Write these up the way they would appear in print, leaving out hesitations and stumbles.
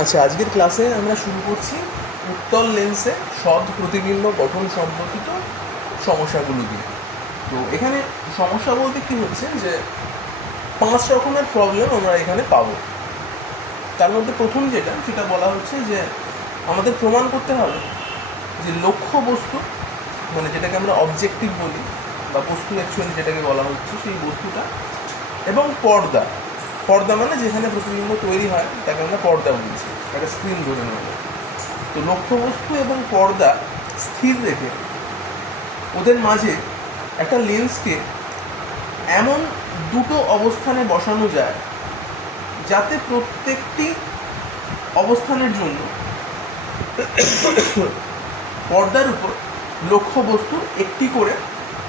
আচ্ছা, আজকের ক্লাসে আমরা শুরু করছি উত্তল লেন্সে সৎ প্রতিবিম্ব গঠন সম্পর্কিত সমস্যাগুলো দিয়ে। তো এখানে সমস্যা বলতে কী হচ্ছে যে 5 রকমের প্রবলেম আমরা এখানে পাবো। তার মধ্যে প্রথম সেটা বলা হচ্ছে যে আমাদের প্রমাণ করতে হবে যে লক্ষ্য বস্তু, মানে যেটাকে আমরা অবজেক্টিভ বলি বা বস্তু অ্যাকচুয়ালি যেটাকে বলা হচ্ছে সেই বস্তুটা, এবং পর্দা মানে যেখানে প্রতিবিম্ব তৈরি হয় তাকে আমরা পর্দা বলছি, একটা স্ক্রিন ধরে নেব। তো লক্ষ্যবস্তু এবং পর্দা স্থির রেখে ওদের মাঝে একটা লেন্সকে এমন দুটো অবস্থানে বসানো যায় যাতে প্রত্যেকটি অবস্থানের জন্য পর্দার উপর লক্ষ্যবস্তুর একটি করে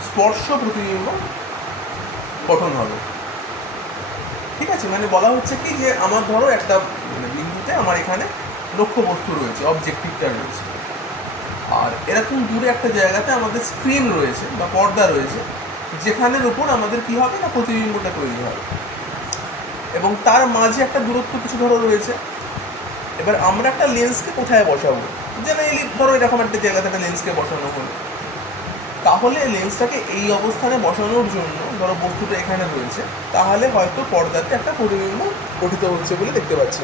স্পর্শ প্রতিবিম্ব গঠন হবে। ঠিক আছে, মানে বলা হচ্ছে কি যে আমার ধরো একটা বিন্দুতে আমার এখানে লক্ষ্যবস্তু রয়েছে, অবজেক্টিভটা রয়েছে, আর এরকম দূরে একটা জায়গাতে আমাদের স্ক্রিন রয়েছে বা পর্দা রয়েছে, যেখানের উপর আমাদের কি হবে না প্রতিবিম্বটা তৈরি হবে, এবং তার মাঝে একটা দূরত্ব কিছু ধরো রয়েছে। এবার আমরা একটা লেন্সকে কোথায় বসাবো, জেনারেলি ধরো এরকম একটা জায়গাতে একটা লেন্সকে বসানো হলো, তাহলে লেন্সটাকে এই অবস্থানে বসানোর জন্য ধরো বস্তুটা এখানে রয়েছে, তাহলে হয়তো পর্দাতে একটা প্রতিবিম্ব গঠিত হচ্ছে বলে দেখতে পাচ্ছি।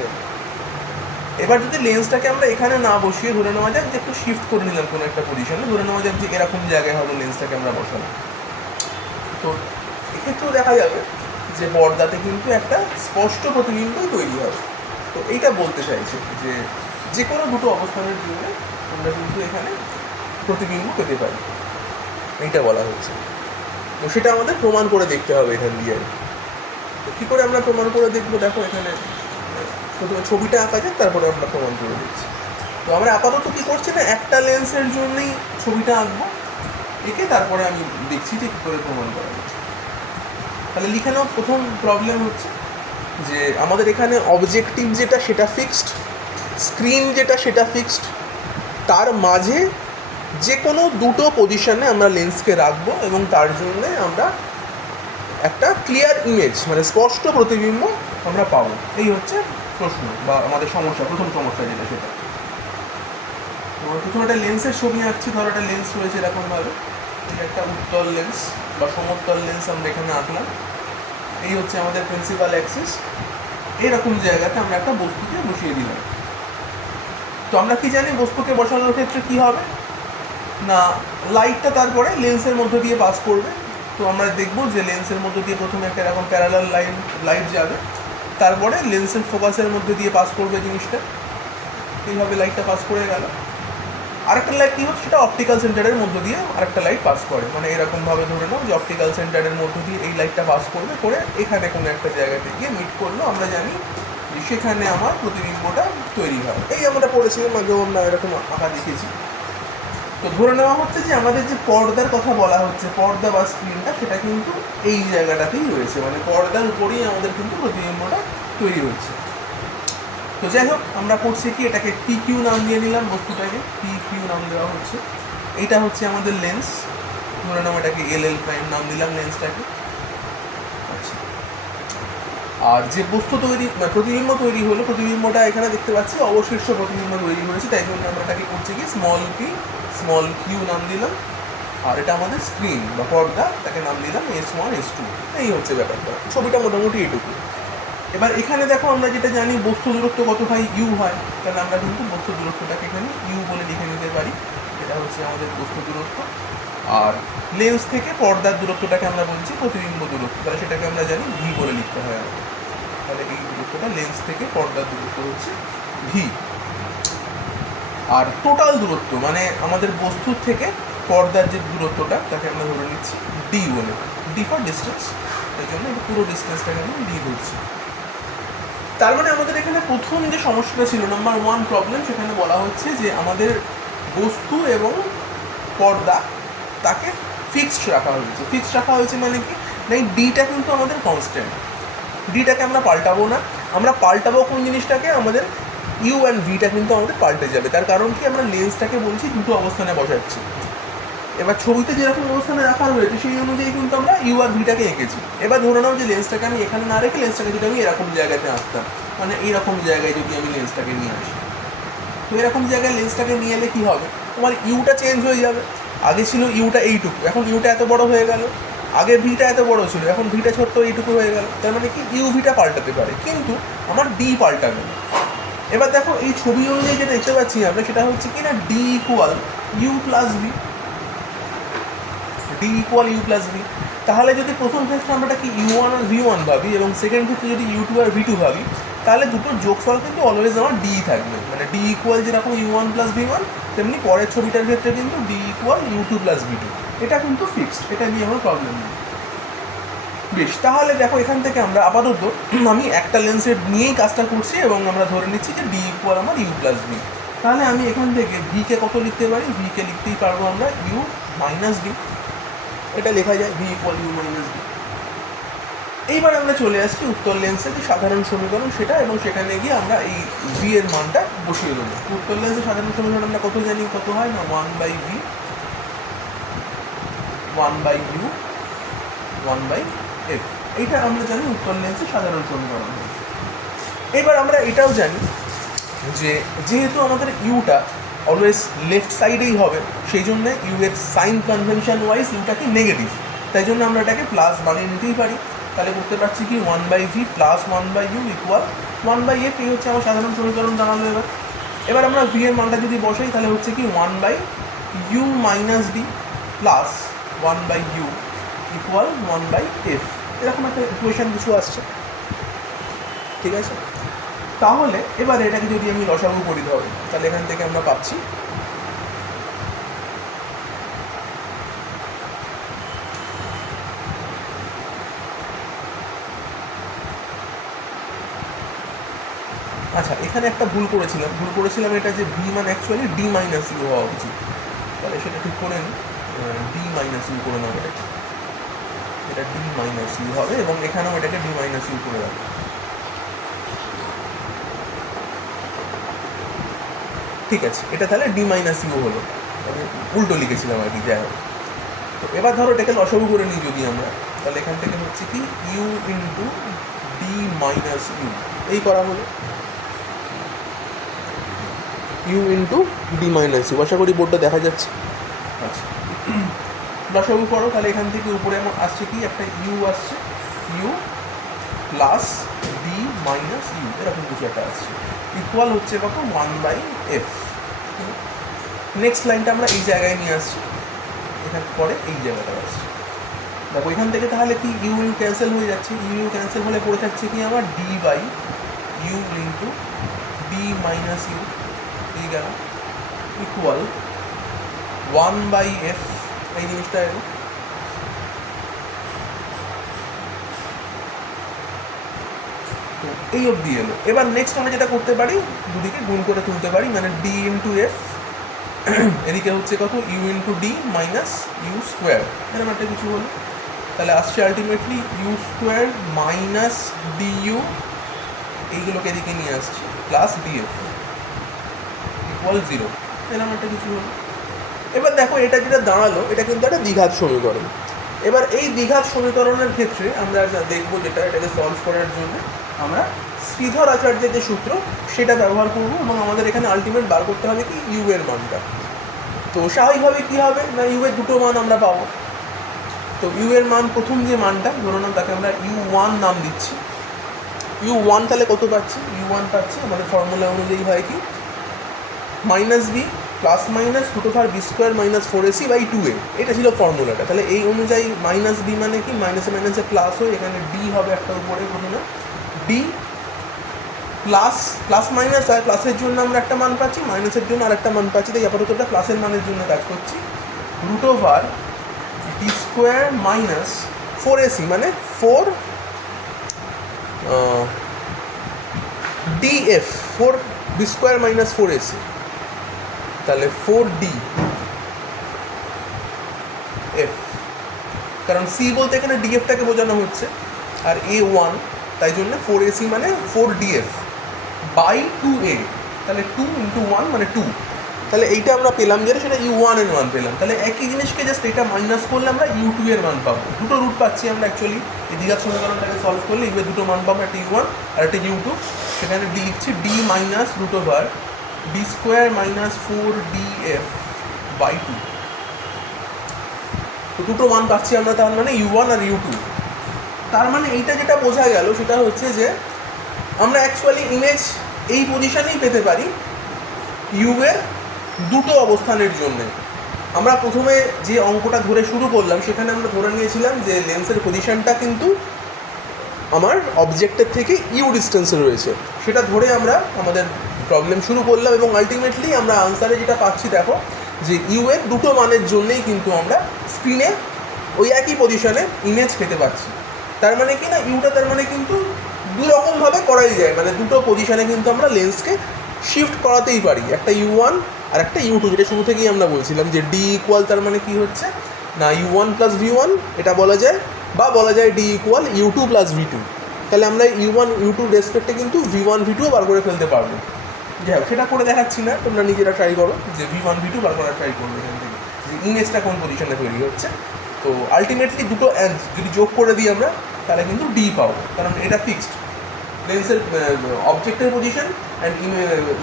এবার যদি লেন্সটাকে আমরা এখানে না বসিয়ে ধরে নেওয়া যাক যে একটু শিফট করে নিলাম কোনো একটা পজিশনে, ধরে নেওয়া যাক যে এরকম জায়গায় হবে লেন্সটাকে আমরা বসালাম, তো এক্ষেত্রেও দেখা যাবে যে পর্দাতে কিন্তু একটা স্পষ্ট প্রতিবিম্বই তৈরি হবে। তো এইটা বলতে চাইছে যে যে কোনো দুটো অবস্থানের জন্য আমরা কিন্তু এখানে প্রতিবিম্ব পেতে পারি, এইটা বলা হচ্ছে। তো সেটা আমাদের প্রমাণ করে দেখতে হবে এখান দিয়ে। কী করে আমরা প্রমাণ করে দেখবো, দেখো এখানে প্রথমে ছবিটা আঁকা যাক, তারপরে আমরা প্রমাণ করে দিচ্ছি। তো আমরা আপাতত কী করছি না, একটা লেন্সের জন্যই ছবিটা আঁকবো, এঁকে তারপরে আমি দেখছি যে কী করে প্রমাণ করা যাচ্ছে। তাহলে লিখে নাও, প্রথম প্রবলেম হচ্ছে যে আমাদের এখানে অবজেক্টিভ যেটা সেটা ফিক্সড, স্ক্রিন যেটা সেটা ফিক্সড, তার মাঝে যে কোনো দুটো পজিশনে আমরা লেন্সকে রাখবো এবং তার জন্যে আমরা একটা ক্লিয়ার ইমেজ মানে স্পষ্ট প্রতিবিম্ব আমরা পাবো। এই হচ্ছে প্রশ্ন বা আমাদের সমস্যা, প্রথম সমস্যা যেটা সেটা। প্রথমে একটা লেন্সের ছবি আঁকছি, ধরো একটা লেন্স রয়েছে এরকমভাবে, এটা একটা উত্তল লেন্স বা সমতল লেন্স আমরা এখানে আঁকলাম। এই হচ্ছে আমাদের প্রিন্সিপাল অ্যাক্সিস, এরকম জায়গাতে আমরা একটা বস্তুকে বসিয়ে দিলাম। তো আমরা কি জানি বস্তুকে বসানোর ক্ষেত্রে কি হবে না, লাইটটা তারপরে লেন্সের মধ্য দিয়ে পাস করবে। তো আমরা দেখবো যে লেন্সের মধ্য দিয়ে প্রথমে একটা এরকম প্যারালাল লাইট যাবে, তারপরে লেন্সের ফোকাসের মধ্যে দিয়ে পাস করবে জিনিসটা, এইভাবে লাইটটা পাস করে গেল। আরেকটা লাইট কী হচ্ছে, সেটা অপটিক্যাল সেন্টারের মধ্য দিয়ে আরেকটা লাইট পাস করে, মানে এরকমভাবে ধরে নাও যে অপটিক্যাল সেন্টারের মধ্য দিয়ে এই লাইটটা পাস করবে, করে এখানে কোনো একটা জায়গাতে গিয়ে মিট করলো, আমরা জানি যে সেখানে আমার প্রতিবিম্বটা তৈরি হয়। এই আমরা পড়েছিলাম আগেও, আমরা এরকম আঁকা দেখেছি। তো ধরে নেওয়া হচ্ছে যে আমাদের যে পর্দার কথা বলা হচ্ছে, পর্দা বা স্ক্রিনটা, সেটা কিন্তু এই জায়গাটাতেই রয়েছে, মানে পর্দার উপরেই আমাদের কিন্তু প্রতিবিম্বটা তৈরি হচ্ছে। তো যাই হোক, আমরা করছি কি, এটাকে পি কিউ নাম দিয়ে নিলাম, বস্তুটাকে পি কিউ নাম দেওয়া হচ্ছে। এইটা হচ্ছে আমাদের লেন্স, ধরে নাম এটাকে এল প্রাইম নাম দিলাম লেন্সটাকে। আচ্ছা, আর যে বস্তু তৈরি মানে প্রতিবিম্ব তৈরি হলো, প্রতিবিম্বটা এখানে দেখতে পাচ্ছি অবশিষ্ট প্রতিবিম্ব তৈরি হয়েছে, তাই জন্য আমরা এটাকে করছি কি স্মল কিউ নাম দিলাম। আর এটা আমাদের স্ক্রিন বা পর্দা, তাকে নাম দিলাম S1 S2। এই হচ্ছে ব্যাপারটা, ছবিটা মোটামুটি এইটুকু। এবার এখানে দেখো আমরা যেটা জানি বস্তু দূরত্ব কত হয়, ইউ হয়, তাহলে আমরা কিন্তু বস্তু দূরত্বটাকে এখানে ইউ বলে লিখে নিতে পারি। এটা হচ্ছে আমাদের বস্তু দূরত্ব। আর লেন্স থেকে পর্দার দূরত্বটাকে আমরা বলছি প্রতিবিম্ব দূরত্ব, তাহলে সেটাকে আমরা জানি ভি বলে লিখতে হয় আমাদের। তাহলে এই দূরত্বটা লেন্স থেকে পর্দার দূরত্ব হচ্ছে ভি। আর টোটাল দূরত্ব মানে আমাদের বস্তুর থেকে পর্দার যে দূরত্বটা, তাকে আমরা ধরে নিচ্ছি ডি বলে, ডি ফর ডিস্টেন্স, তাই জন্য এই পুরো ডিস্টেন্সটাকে আমরা ডি ধরছি। তার মানে আমাদের এখানে প্রথম যে সমস্যাটা ছিল, নাম্বার 1 প্রবলেম, সেখানে বলা হচ্ছে যে আমাদের বস্তু এবং পর্দা তাকে ফিক্সড রাখা হয়েছে। ফিক্সড রাখা হয়েছে মানে কি না, এই ডিটা কিন্তু আমাদের কনস্ট্যান্ট, ডিটাকে আমরা পাল্টাবো না। আমরা পাল্টাবো কোন জিনিসটাকে, আমাদের ইউ অ্যান্ড ভিটা কিন্তু আমাদের পাল্টে যাবে। তার কারণ কি, আমরা লেন্সটাকে বলছি দুটো অবস্থানে বসাচ্ছি, এবার ছবিতে যেরকম অবস্থানে রাখা রয়েছে সেই অনুযায়ী কিন্তু আমরা ইউ আর ভিটাকে এঁকেছি। এবার ধরে নাও যে লেন্সটাকে আমি এখানে না রেখে লেন্সটাকে যদি আমি এরকম জায়গাতে আঁকতাম, মানে এইরকম জায়গায় যদি আমি লেন্সটাকে নিয়ে আসি, তো এরকম জায়গায় লেন্সটাকে নিয়ে এলে কী হবে, তোমার ইউটা চেঞ্জ হয়ে যাবে। আগে ছিল ইউটা এইটুকু, এখন ইউটা এত বড় হয়ে গেল। আগে ভিটা এত বড় ছিল, এখন ভিটা ছোট্ট এইটুকু হয়ে গেল। তার মানে কি ইউ ভিটা পাল্টাতে পারে, কিন্তু আমার ডি পাল্টাবে না। এবার দেখো এই ছবি অনুযায়ী যেটা দেখতে পাচ্ছি আমরা, সেটা হচ্ছে কি না D equal U plus V, D equal U plus V. তাহলে যদি প্রথম ক্ষেত্রে আমরা কি ইউ ওয়ান আর ভি ওয়ান ভাবি এবং সেকেন্ড ক্ষেত্রে যদি ইউ টু আর ভি টু ভাবি, তাহলে দুটোর যোগফল কিন্তু অলওয়েজ আমার ডি থাকবে। মানে ডি ইকুয়াল যেরকম U one plus V one, তেমনি পরের ছবিটার ক্ষেত্রে কিন্তু D equal U two plus V two. এটা কিন্তু ফিক্সড, এটা নিয়ে আমার প্রবলেম নেই। বেশ, তাহলে দেখো এখান থেকে আমরা আপাতত আমি একটা লেন্সের নিয়েই কাজটা করছি এবং আমরা ধরে নিচ্ছি যে ডি ইকুয়াল আমার ইউ প্লাস ভি। তাহলে আমি এখান থেকে ভিকে কত লিখতে পারি, ভিকে লিখতেই পারবো আমরা ইউ মাইনাস ডি। এটা লেখা যায় V equal U minus D. এইবার আমরা চলে আসছি উত্তর লেন্সের যে সাধারণ সমীকরণ সেটা, এবং সেখানে গিয়ে আমরা এই ভি এর মানটা বসিয়ে দেবো। উত্তর লেন্সের সাধারণ সমীকরণ আমরা কত জানি, কত হয় না 1/v 1/u 1/f। এইটা আমরা জানি উত্তর লেন্সের সাধারণ সমীকরণ। এবার আমরা এটাও জানি যে যেহেতু আমাদের ইউটা অলওয়েজ লেফট সাইডেই হবে, সেই জন্য ইউ এর সাইন কনভেনশন ওয়াইজ ইউটা কি নেগেটিভ, তাই জন্য আমরা এটাকে প্লাস বানিয়ে নিতেই পারি। তাহলে করতে পারছি কি 1/v plus 1/u equal 1/f। এই হচ্ছে আমার সাধারণ সমীকরণ দাঁড়ালো। এবার আমরা ভি এর মানটা যদি বসাই, তাহলে হচ্ছে কি 1/u minus D plus 1/u equal 1/f। এরকম একটা ইকুয়েশন কিছু আসছে, ঠিক আছে। তাহলে এবার এটাকে যদি আমি লসাগু করি ধরো, তাহলে এখান থেকে আমরা পাচ্ছি আচ্ছা এখানে একটা ভুল করেছিলাম এটা যে ভি মান অ্যাকচুয়ালি ডি মাইনাস ইউ হওয়া উচিত। তাহলে সেটা ঠিক করে নিই, ডি মাইনাস ইউ করে নেবো, এটা ডি মাইনাস ইউ হবে এবং এখানেও এটাকে ডি মাইনাস ইউ করে রাখবো। ঠিক আছে, এটা তাহলে ডি মাইনাস ইউ হলো, আমি উল্টো লিখেছিলাম আর কি, যাই হোক। তো এবার ধরো এটাকে লসাগু করে নিই যদি আমরা, তাহলে এখান থেকে হচ্ছে কি u into D minus you, এই করা হলো u into D minus u. আশা করি বোর্ডটা দেখা যাচ্ছে। আচ্ছা লসাগু করো, তাহলে এখান থেকে উপরে আমার আসছে কি একটা ইউ আসছে, U plus D minus U এরকম কিছু একটা আসছে, ইকুয়াল হচ্ছে কত 1/f। নেক্সট লাইনটা আমরা এই জায়গায় নিয়ে আসছি, এখান পরে এই জায়গাটা আসছে। দেখো এখান থেকে তাহলে কি ইউ ইউ ক্যান্সেল হয়ে যাচ্ছে, ইউ ক্যান্সেল হলে পড়ে থাকছে কি আমার D by U into D minus you, এই গেল ইকুয়াল 1/f। এই জিনিসটা এলো। তো এই অবধি এলো। এবার নেক্সট আমরা যেটা করতে পারি, দুদিকে গুণ করে তুলতে পারি, মানে ডি ইন্টু এফ, এদিকে হচ্ছে কত U into D minus U square, এরকম একটা কিছু হলো। তাহলে আসছে ultimately U square minus D U, এইগুলোকে এদিকে নিয়ে আসছে, প্লাস ডিএফ ইকুয়াল 0, এরকম একটা কিছু হলো। এবার দেখো এটা যেটা দাঁড়ালো, এটা কিন্তু একটা দ্বিঘাত সমীকরণ। এবার এই দ্বিঘাত সমীকরণের ক্ষেত্রে আমরা যা দেখবো, যেটা এটাকে সলভ করার জন্য আমরা শ্রীধর আচার্যের যে সূত্র সেটা ব্যবহার করবো, এবং আমাদের এখানে আলটিমেট বার করতে হবে কি ইউ এর মানটা। তো স্বাভাবিকভাবে কী হবে না, ইউ এর দুটো মান আমরা পাবো। তো ইউ এর মান প্রথম যে মানটা ধরুন তাকে আমরা u1 নাম দিচ্ছি। u1 তাহলে কত পাচ্ছি, u1 পাচ্ছি আমাদের ফর্মুলা অনুযায়ী হয় কি minus B plus minus √B square minus 4ac by 2a, এটা ছিল ফর্মুলাটা। তাহলে এই অনুযায়ী মাইনাস বি মানে কি মাইনাসে মাইনাসে প্লাস হয়, এখানে ডি হবে একটা উপরে প্রথমে, ডি প্লাস প্লাস মাইনাস হয়, প্লাসের জন্য আমরা একটা মান পাচ্ছি, মাইনাসের জন্য আরেকটা মান পাচ্ছি। তাই আপাতত প্লাসের মানের জন্য কাজ করছি, √ডি স্কোয়ার মাইনাস 4ac মানে 4 df 4b square minus 4ac, তাহলে 4d f, কারণ c বলতে এখানে dfটাকে বোঝানো হচ্ছে, আর a1 তাই জন্য 4ac মানে 4df বাই 2a, তাহলে 2 × 1 মানে 2, তাহলে এইটা আমরা পেলাম যেটা, সেটা U1 এর মান পেলাম। তাহলে একই জিনিসকে জাস্ট এটা মাইনাস করলে আমরা U2 এর মান পাবো। দুটো রুট পাচ্ছি আমরা অ্যাকচুয়ালি এই দ্বিঘাত সমীকরণটাকে সলভ করলে এগুলো দুটো মান পাবো, একটা U1 আর একটা U2। সেখানে ডি লিখছি d minus root over d square minus 4df by 2। তো দুটো মান পাচ্ছি আমরা, তার মানে U1 আর U2। তার মানে এইটা যেটা বোঝা গেল সেটা হচ্ছে যে আমরা অ্যাকচুয়ালি ইমেজ এই পজিশনেই পেতে পারি ইউ এর দুটো অবস্থানের জন্য। আমরা প্রথমে যে অঙ্কটা ধরে শুরু করলাম সেখানে আমরা ধরে নিয়েছিলাম যে লেন্সের পজিশনটা কিন্তু আমার অবজেক্টের থেকে ইউ ডিস্টেন্সে রয়েছে, সেটা ধরে আমরা আমাদের প্রবলেম শুরু করলাম এবং আলটিমেটলি আমরা আনসারে যেটা পাচ্ছি দেখো যে ইউ এর দুটো মানের জন্যেই কিন্তু আমরা স্ক্রিনে ওই একই পজিশনে ইমেজ পেতে পাচ্ছি। তার মানে কি না, ইউটা তার মানে কিন্তু দু রকমভাবে করাই যায়, মানে দুটো পজিশনে কিন্তু আমরা লেন্সকে শিফট করাতেই পারি, একটা U1 আর একটা U2, যেটা শুরু থেকেই আমরা বলছিলাম যে D ইকুয়াল তার মানে কি হচ্ছে না U1 প্লাস V1 এটা বলা যায়, বা বলা যায় D equal U2 plus V2। তাহলে আমরা U1 U2 রেসপেক্টে কিন্তু V1 V2 বার করে ফেলতে পারবো। যাই হোক, সেটা করে দেখাচ্ছি না, তোমরা নিজেরা ট্রাই করো যে V1 V2 বার করার ট্রাই করবে এখান থেকে যে ইমেজটা কোন পজিশনে তৈরি হচ্ছে। তো আলটিমেটলি দুটো যদি যোগ করে দিই আমরা তাহলে কিন্তু D পাবো, কারণ এটা ফিক্সড লেন্সের অবজেক্টের পজিশন অ্যান্ড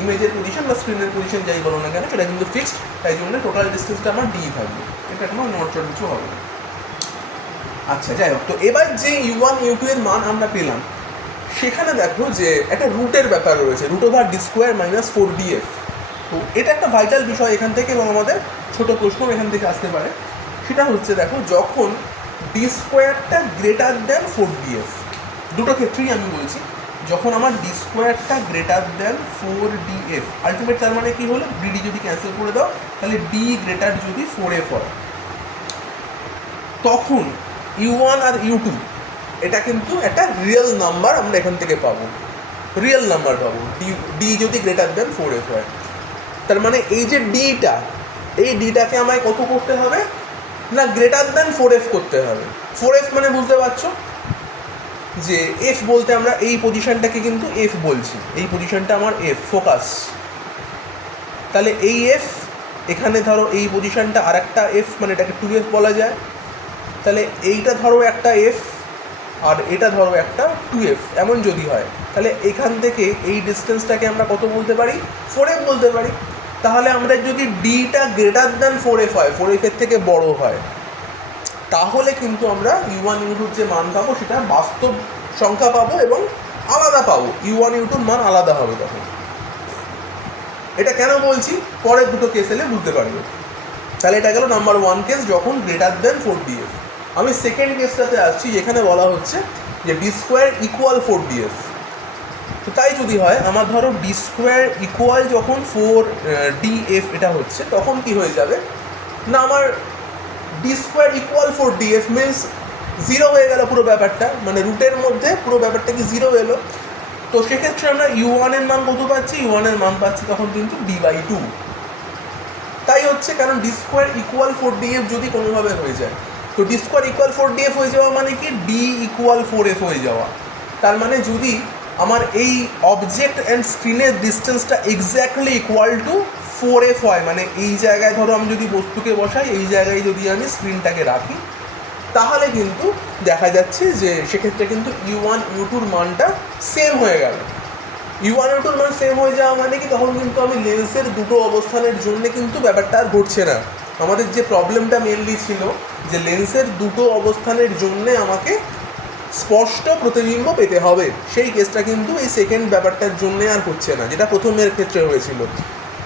ইমেজের পজিশন বা স্ক্রিনের পজিশন যাই বলো না কেন সেটা কিন্তু ফিক্সড, তাই জন্য টোটাল ডিস্টেন্সটা আমার D থাকবে, এটা কোনো নড়চড় কিছু হবে না। আচ্ছা যাই হোক, তো এবার যে U1 U2 এর মান আমরা পেলাম সেখানে দেখো যে একটা রুটের ব্যাপার রয়েছে, root over D square minus 4df। তো এটা একটা ভাইটাল বিষয় এখান থেকে, এবং আমাদের ছোটো প্রশ্ন এখান থেকে আসতে পারে। সেটা হচ্ছে দেখো যখন D স্কোয়ারটা গ্রেটার দ্যান 4df, দুটো ক্ষেত্রেই আমি বলছি, যখন আমার D স্কোয়ারটা গ্রেটার দ্যান 4df, আলটিমেট তার মানে কি হলো, DD যদি ক্যান্সেল করে দাও তাহলে D গ্রেটার যদি 4f হয়, তখন U1 আর U2 এটা কিন্তু একটা রিয়েল নাম্বার আমরা এখান থেকে পাবো, রিয়েল নাম্বার পাবো D যদি গ্রেটার দ্যান 4f হয়। তার মানে এই যে ডিটা, এই ডিটাকে আমায় কত করতে হবে না, গ্রেটার দ্যান 4f করতে হবে। 4f মানে বুঝতে পারছো যে এফ বলতে আমরা এই পজিশনটাকে কিন্তু এফ বলছি, এই পজিশনটা আমার এফ ফোকাস। তাহলে এই এফ এখানে ধরো এই পজিশনটা আর একটা এফ, মানে এটাকে 2f বলা যায়। তাহলে এইটা ধরো একটা এফ আর এটা ধরো একটা 2f, এমন যদি হয় তাহলে এখান থেকে এই ডিস্টেন্সটাকে আমরা কত বলতে পারি, 4f বলতে পারি। তাহলে আমরা যদি ডিটা গ্রেটার দ্যান 4f হয়, 4f এর থেকে বড় হয়, তাহলে কিন্তু আমরা U1 U2 যে মান পাবো সেটা বাস্তব সংখ্যা পাবো এবং আলাদা পাবো, U1 U2 মান আলাদা হবে তখন। এটা কেন বলছি পরের দুটো কেস এলে বুঝতে পারবে। তাহলে এটা গেল নাম্বার 1 কেস, যখন গ্রেটার দ্যান 4df। আমি সেকেন্ড কেসটাতে আসছি, যেখানে বলা হচ্ছে যে D স্কোয়ার ইকুয়াল 4df। তো তাই যদি হয় আমার ধরো D স্কোয়ার ইকুয়াল যখন 4df এটা হচ্ছে, তখন কি হয়ে যাবে না, আমার D square equal 4df means 0 হয়ে গেল পুরো ব্যাপারটা, মানে রুটের মধ্যে পুরো ব্যাপারটা কি 0 এলো। তো সেক্ষেত্রে আমরা U1 এর মান কত পাচ্ছি, U1 এর মান পাচ্ছি তখন কিন্তু D/2। তাই হচ্ছে কারণ D স্কোয়ার ইকুয়াল 4df যদি কোনোভাবে হয়ে যায়, তো D স্কোয়ার ইকুয়াল 4df হয়ে যাওয়া মানে কি D ইকুয়াল 4f হয়ে যাওয়া। তার মানে যদি আমার এই অবজেক্ট অ্যান্ড স্ক্রিনের ডিস্টেন্সটা এক্স্যাক্টলি ইকুয়াল টু 4f হয়, মানে এই জায়গায় ধরো আমি যদি বস্তুকে বসাই, এই জায়গায় যদি আমি স্ক্রিনটাকে রাখি, তাহলে কিন্তু দেখা যাচ্ছে যে সেক্ষেত্রে কিন্তু U1 U2 মানটা সেম হয়ে গেল। U1 U2 মান সেম হয়ে যাওয়া মানে কি, তখন কিন্তু আমি লেন্সের দুটো অবস্থানের জন্য কিন্তু ব্যাপারটা আর ঘটছে না। আমাদের যে প্রবলেমটা মেনলি ছিল যে লেন্সের দুটো অবস্থানের জন্যে আমাকে স্পষ্ট প্রতিবিম্ব পেতে হবে, সেই কেসটা কিন্তু এই সেকেন্ড ব্যাপারটার জন্যে আর হচ্ছে না, যেটা প্রথমের ক্ষেত্রে হয়েছিল।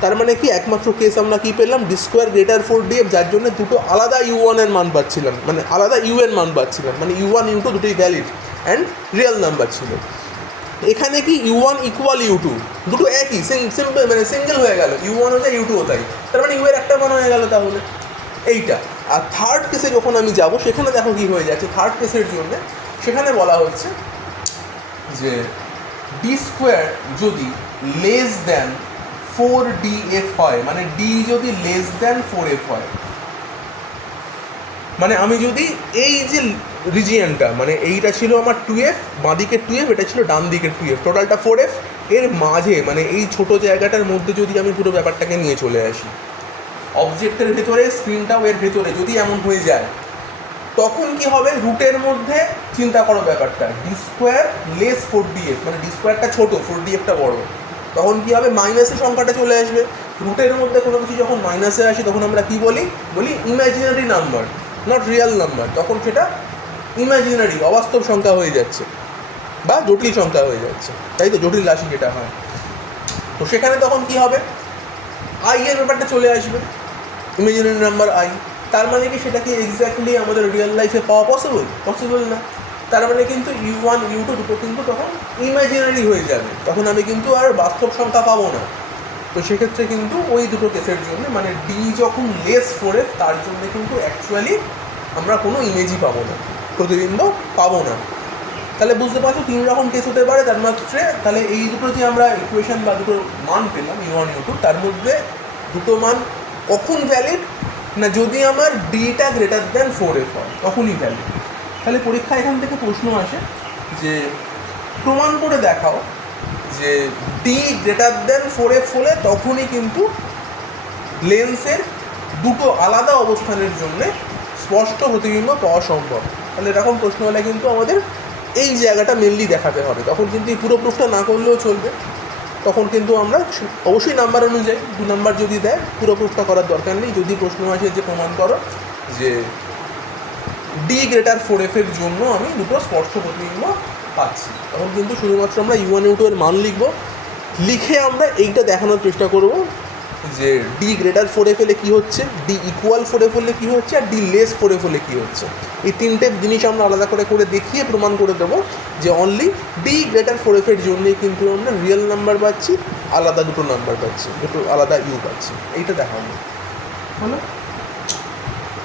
তার মানে কি একমাত্র কেস আমরা কি পেলাম, D স্কোয়ার গ্রেটার 4df, যার জন্য দুটো আলাদা U1 এর মান পাচ্ছিলাম, মানে আলাদা U এর মান পাচ্ছিলাম, মানে U1 U2 দুটোই ভ্যালিড অ্যান্ড রিয়েল নাম্বার ছিল। এখানে কি U1 ইকুয়াল U2 দুটো একই সিম্পল, মানে সিঙ্গেল হয়ে গেল, U1 ও তাই U2 ও তাই, তার মানে U এর একটা মান হয়ে গেল তাহলে এইটা। আর থার্ড কেসে যখন আমি যাব সেখানে দেখো কী হয়ে যাচ্ছে, থার্ড কেসের জন্য সেখানে বলা হচ্ছে যে D স্কোয়ার যদি লেস দ্যান 4df হয়, মানে D যদি লেস দ্যান 4f হয়, মানে আমি যদি এই যে রিজিয়নটা, মানে এইটা ছিল আমার 2f, বাঁ দিকের 2f, এটা ছিল ডান দিকের 2f, টোটালটা 4f, এর মাঝে মানে এই ছোট জায়গাটার মধ্যে যদি আমি পুরো ব্যাপারটাকে নিয়ে চলে আসি, অবজেক্টের ভেতরে স্ক্রিনটাও এর ভেতরে যদি এমন হয়ে যায়, তখন কি হবে? রুটের মধ্যে চিন্তা করো ব্যাপারটা, ডি স্কোয়ার লেস 4df, মানে ডি স্কোয়ারটা ছোটো, 4dfটা বড়, তখন কি হবে? মাইনাসের সংখ্যাটা চলে আসবে। রুটের মধ্যে কোনো কিছু যখন মাইনাসে আসে তখন আমরা কি বলি? Imaginary number, not real number. তখন সেটা ইমাজিনারি, অবাস্তব সংখ্যা হয়ে যাচ্ছে বা জটিল সংখ্যা হয়ে যাচ্ছে, তাই তো? জটিল রাশি যেটা হয়, তো সেখানে তখন কি হবে? আই এর ব্যাপারটা চলে আসবে, ইমাজিনারি নাম্বার আই। তার মানে কি সেটা কি এক্স্যাক্টলি আমাদের রিয়েল লাইফে পাওয়া পসিবল না। তার মানে কিন্তু U1 U2 দুটো কিন্তু তখন ইমাজিনারি হয়ে যাবে, তখন আমি কিন্তু আর বাস্তব সংখ্যা পাবো না। তো সেক্ষেত্রে কিন্তু ওই দুটো কেসের জন্য, মানে ডি যখন লেস 4f, তার জন্য কিন্তু অ্যাকচুয়ালি আমরা কোনো ইমেজই পাবো না, প্রতিবিম্ব পাবো না। তাহলে বুঝতে পারছো 3 রকম কেস হতে পারে তার মাত্রে। তাহলে এই দুটো যে আমরা ইকুয়েশন বা দুটো মান পেলাম U1 U2, তার মধ্যে দুটো মান কখন ভ্যালিড না, যদি আমার ডিটা গ্রেটার দ্যান 4f হয় তখনই ভ্যালিড। তাহলে পরীক্ষা এখান থেকে প্রশ্ন আসে যে প্রমাণ করে দেখাও যে ডি গ্রেটার দ্যান 4f হলে তখনই কিন্তু লেন্সের দুটো আলাদা অবস্থানের জন্য স্পষ্ট প্রতিবিম্ব পাওয়া সম্ভব। তাহলে এরকম প্রশ্ন হলে কিন্তু আমাদের এই জায়গাটা মেনলি দেখাতে হবে। তখন কিন্তু এই পুরো প্রুফটা না করলেও চলবে, তখন কিন্তু আমরা অবশ্যই নাম্বার অনুযায়ী 2 নাম্বার যদি দেয়, পুরো প্রুফটা করার দরকার নেই। যদি প্রশ্ন আসে যে প্রমাণ করো যে ডি গ্রেটার 4f এর জন্য আমি দুটো স্পষ্ট প্রতিবিম্ব পাচ্ছি, তখন কিন্তু শুধুমাত্র আমরা U1 U2 এর মান লিখব, লিখে আমরা এইটা দেখানোর চেষ্টা করব যে ডি গ্রেটার 4f হলে কী হচ্ছে, ডি ইকুয়াল 4f হলে কী হচ্ছে, আর ডি লেস 4f হলে কী হচ্ছে। এই তিনটে জিনিস আমরা আলাদা করে করে দেখিয়ে প্রমাণ করে দেবো যে অনলি ডি গ্রেটার 4f এর জন্যই কিন্তু আমরা রিয়েল নাম্বার পাচ্ছি, আলাদা দুটো নাম্বার পাচ্ছি, দুটো আলাদা ইউ পাচ্ছি। এইটা দেখাবো, হলো?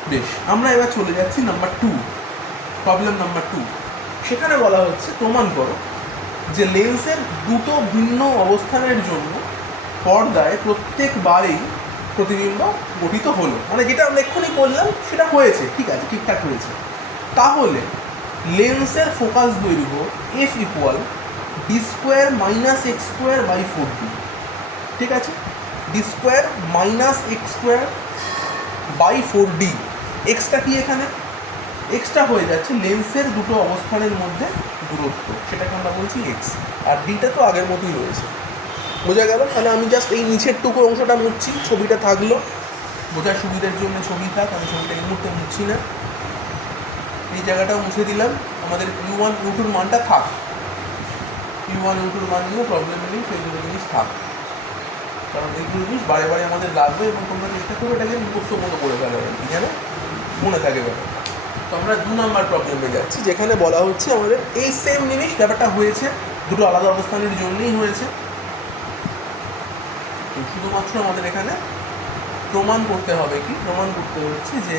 বেশ, আমরা এবার চলে যাচ্ছি নাম্বার 2, প্রবলেম নাম্বার 2। সেখানে বলা হচ্ছে প্রমাণ করো যে লেন্সের দুটো ভিন্ন অবস্থানের জন্য পর্দায় প্রত্যেকবারেই প্রতিবিম্ব গঠিত হলো, মানে যেটা আমরা এক্ষুনি করলাম সেটা হয়েছে, ঠিক আছে, ঠিকঠাক হয়েছে। তাহলে লেন্সের ফোকাস দৈর্ঘ্য f equal D square minus X square by 4d, ঠিক আছে? D square minus X square by 4d। এক্সটা কি এখানে? এক্সটা হয়ে যাচ্ছে লেন্সের দুটো অবস্থানের মধ্যে দূরত্ব, সেটাকে আমরা বলছি এক্স, আর ডিটা তো আগের মতোই রয়েছে। বোঝা গেল? তাহলে আমি জাস্ট এই নিচের টুকু অংশটা মুছছি, ছবিটা থাকলো, বোঝার সুবিধার জন্য ছবি থাক, আমি ছবিটা এই মুহূর্তে মুছছি না। এই জায়গাটাও মুছে দিলাম, আমাদের U1 U2 মানটা থাক, U1 U2 মান নিয়েও প্রবলেম নেই, সেই দুটো জিনিস থাক, কারণ এইগুলো জিনিস বারে বারে আমাদের লাগবে এবং তোমরা চেষ্টা করবে এটাকে মুখস্থ মতো করে ফেলো, যেন মনে থাকে ব্যাপার। তো আমরা 2 নাম্বার প্রবলেমে যাচ্ছি, যেখানে বলা হচ্ছে আমাদের এই সেম জিনিস ব্যাপারটা হয়েছে, দুটো আলাদা অবস্থানের জন্যই হয়েছে। শুধুমাত্র আমাদের এখানে প্রমাণ করতে হবে, কি প্রমাণ করতে হচ্ছে যে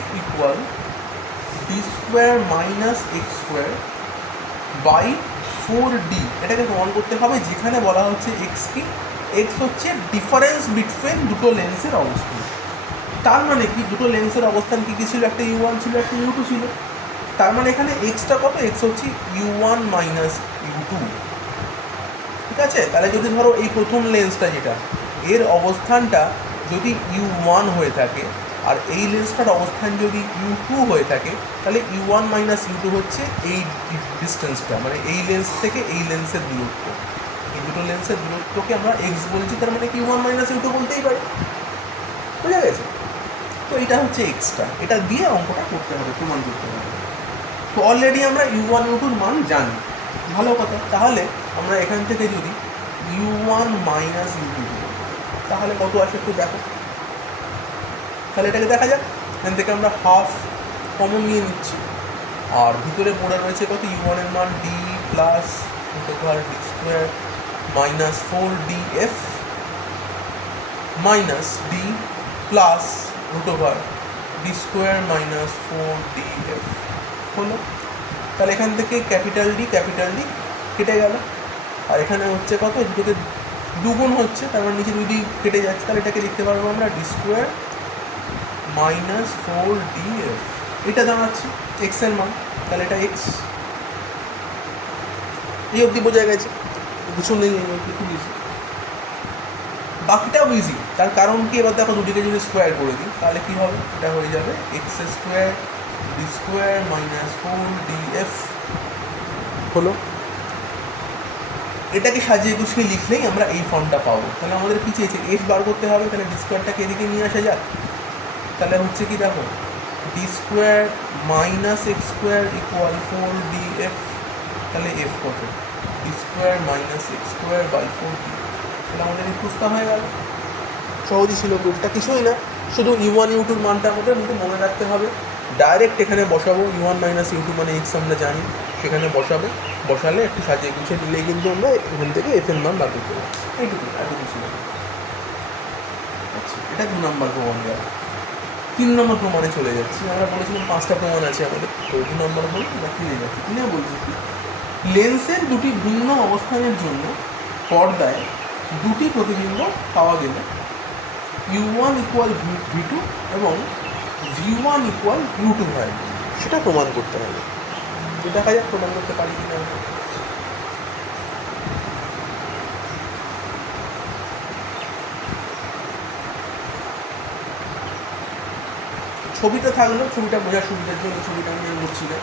f equal D square minus X square by 4d, এটাকে প্রমাণ করতে হবে, যেখানে বলা হচ্ছে এক্স কি, এক্স হচ্ছে ডিফারেন্স বিটুইন দুটো লেন্সের অবস্থান। তার মানে কি, দুটো লেন্সের অবস্থান কী কী ছিল? একটা U1 ছিল, একটা U2 ছিল। তার মানে এখানে এক্সটা কত? এক্স হচ্ছে U1 মাইনাস U2, ঠিক আছে? তাহলে যদি ধরো এই প্রথম লেন্সটা যেটা, এর অবস্থানটা যদি U1 হয়ে থাকে আর এই লেন্সটার অবস্থান যদি U2 হয়ে থাকে, তাহলে U1 মাইনাস U2 হচ্ছে এই ডিস্টেন্সটা, মানে এই লেন্স থেকে এই লেন্সের দূরত্ব। এই দুটো লেন্সের দূরত্বকে আমরা এক্স বলছি, তার মানে কি U1 মাইনাস U2 বলতেই পারি। বুঝা গেছে? তো এটা হচ্ছে এক্সট্রা, এটা দিয়ে অঙ্কটা করতে হবে, প্রমাণ করতে হবে। তো অলরেডি আমরা U1 U2 মান জানি, ভালো কথা। তাহলে আমরা এখান থেকে যদি U1 মাইনাস U2 তাহলে কত আসে একটু দেখো। তাহলে এটাকে দেখা যাক, এখান থেকে আমরা হাফ কমন নিয়ে নিচ্ছি, আর ভিতরে পড়ে রয়েছে কত? U1 এর মান D plus D square minus 4df minus D plus D square minus 4df হলো। তাহলে এখান থেকে ক্যাপিটাল ডি কেটে গেল, আর এখানে হচ্ছে কত? দুটোকে দুগুণ হচ্ছে, তার মানে নিচে যদি কেটে যাচ্ছে, তাহলে এটাকে লিখতে পারবো আমরা ডি স্কোয়ার মাইনাস 4df, এটা দাঁড়াচ্ছে এক্স এর মান। তাহলে এটা এক্স, এই অবধি বোঝা গেছে। কিছু নেই খুব ইজি, বাকিটাও ইজি। তার কারণ কি, এবার দেখো দুটিকে যদি স্কোয়ার করে দিই তাহলে কী হবে, এটা হয়ে যাবে x square D square minus 4df হলো। এটাকে সাজিয়ে গুছিয়ে লিখলেই আমরা এই ফর্মটা পাবো। তাহলে আমাদের কী চেয়েছে, এফ বার করতে হবে, তাহলে ডি স্কোয়ারটাকে এদিকে নিয়ে আসা যাক। তাহলে হচ্ছে কি দেখো, D square minus X square equal 4df, তাহলে এফ কত, D square minus X square by 4d। তাহলে আমাদের এই প্রুফটা হয়ে গেল, সহজই ছিল প্রুফটা, কিছুই না, শুধু u1 u2-র মানটা আমাদের মনে রাখতে হবে। ডাইরেক্ট এখানে বসাবো, u1 মাইনাস u2 মানে এক্স আমরা জানি, সেখানে বসাবো, বসালে একটু সাজিয়ে গুছিয়ে দিলেই কিন্তু আমরা এখান থেকে এফ এর মান বার করতে পারবো। এইটুকু, এতটুকু ছিল। আচ্ছা, এটা 2 নম্বর প্রমাণ গেল। 3 নম্বর প্রমাণে চলে যাচ্ছি। আমরা বলেছিলাম 5টা প্রমাণ আছে আমাদের, তো 2 নম্বর হল আমরা কিনে যাচ্ছি। কিনে বলছি কি, লেন্সের দুটি ভিন্ন অবস্থানের জন্য পর্দায় দুটি প্রতিবিম্ব পাওয়া গেলে u1 ইকুয়াল v2 এবং v1 ইকুয়াল u2 হয়, সেটা প্রমাণ করতে হবে। তো দেখা যাক প্রমাণ করতে পারি কিনা। ছবিটা থাকলো, ছবিটা বোঝার সুবিধার জন্য ছবিটা আমি করছি না।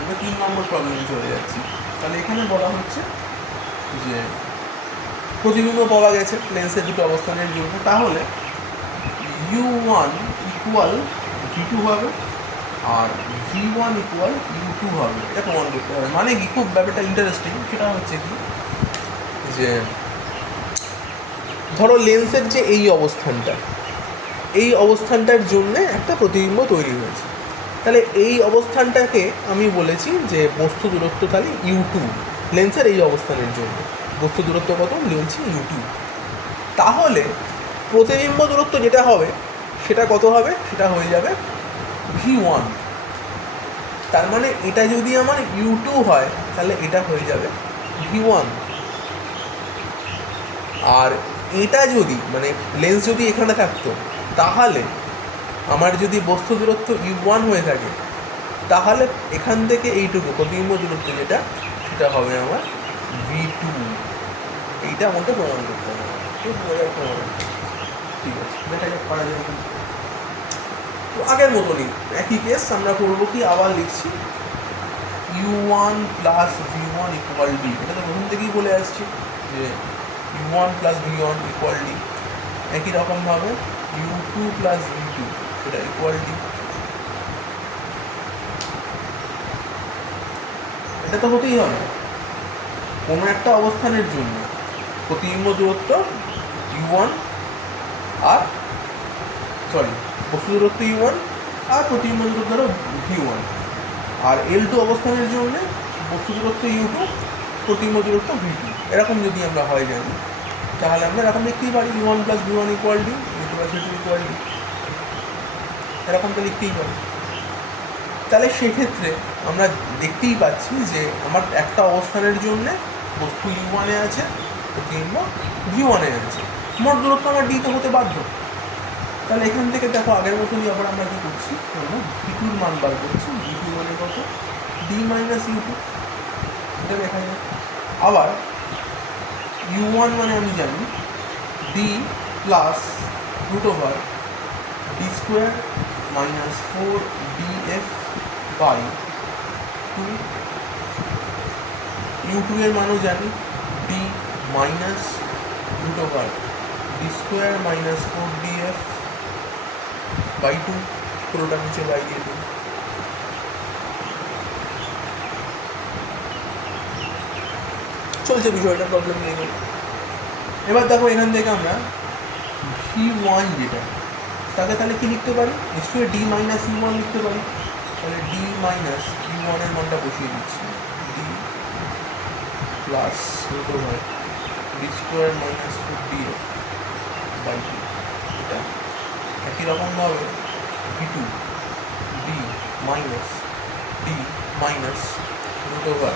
এবার 3 নম্বর প্রবলেমে চলে যাচ্ছি। তাহলে এখানে বলা হচ্ছে যে প্রতিবিম্ব পাওয়া গেছে লেন্সের দুটো অবস্থানের জন্য, তাহলে u1 ইকুয়াল v2 হবে আর v1 ইকুয়াল u2 হবে, এটা প্রমাণ করতে হবে। মানে কি, খুব ব্যাপারটা ইন্টারেস্টিং, সেটা হচ্ছে কি যে ধরো লেন্সের যে এই অবস্থানটা, এই অবস্থানটার জন্যে একটা প্রতিবিম্ব তৈরি হয়েছে। তাহলে এই অবস্থানটাকে আমি বলেছি যে বস্তু দূরত্ব তাহলে u2, লেন্সের এই অবস্থানের জন্য বস্তু দূরত্ব কত বলছি u2। তাহলে প্রতিবিম্ব দূরত্ব যেটা হবে সেটা কত হবে, সেটা হয়ে যাবে v1। তার মানে এটা যদি আমার u2 হয় তাহলে এটা হয়ে যাবে v1। আর এটা যদি মানে লেন্স যদি এখানে থাকতো, তাহলে আমার যদি বস্তু দূরত্ব u1 হয়ে থাকে, তাহলে এখান থেকে এইটুকু প্রতিবিম্ব দূরত্ব যেটা, সেটা হবে আমার v2। এইটা আমাকে প্রমাণ করতে হবে। ঠিক আছে, দেখা যাক পারা যাবে। তো আগের মতনই একই কেস আমরা করবো কি, আবার লিখছি u1 plus v1 equal d। এটা তো প্রথম থেকেই বলে আসছি যে u1 plus v1 equal d। একই রকমভাবে u2 প্লাস v2 এটা ইকুয়াল d। এটা তো হতেই হবে, কোনো একটা অবস্থানের জন্য প্রতিবিম্ব দূরত্ব u1 আর বস্তু দূরত্ব u1 আর প্রতিবিম্ব দূরত্ব ধরো v1, আর L2 অবস্থানের জন্য বস্তু দূরত্ব u2 প্রতিবিম্ব দূরত্ব v2। এরকম যদি আমরা হয় জানি, তাহলে আমরা এরকম লিখতেই পারি u1 plus v1 equal d, u2 plus v2 equal d, এরকম তো লিখতেই পারি। তাহলে সেক্ষেত্রে আমরা দেখতেই পাচ্ছি যে আমার একটা অবস্থানের জন্যে বস্তু u1-এ আছে, প্রতিবিম্ব v1-এ আছে, মোট দূরত্ব আমার d-তে হতে বাধ্য। তাহলে এখান থেকে দেখো আগের মতনই আবার আমরা কী করছি, আমরা v2-র মান বার করছি। v2 মানে কত, d মাইনাস u2, এটা দেখা যায়। আবার u1 মানে আমি জানি d plus root over D square minus 4df by 2। u2 এর মানও জানি d minus root over D square minus 4df by 2, পুরোটা নিচে বাই দিয়ে দিই। চলছে বিষয়টা, প্রবলেম নেই। এবার দেখো এখান থেকে আমরা v1 যেটা, তাকে তাহলে কী লিখতে পারি, নিশ্চয়ই d মাইনাস u1 লিখতে পারি। তাহলে d মাইনাস u1 এর মানটা বসিয়ে দিচ্ছি, d plus root over D square minus 4df by 2। এটা একই রকমভাবে v2 d minus root over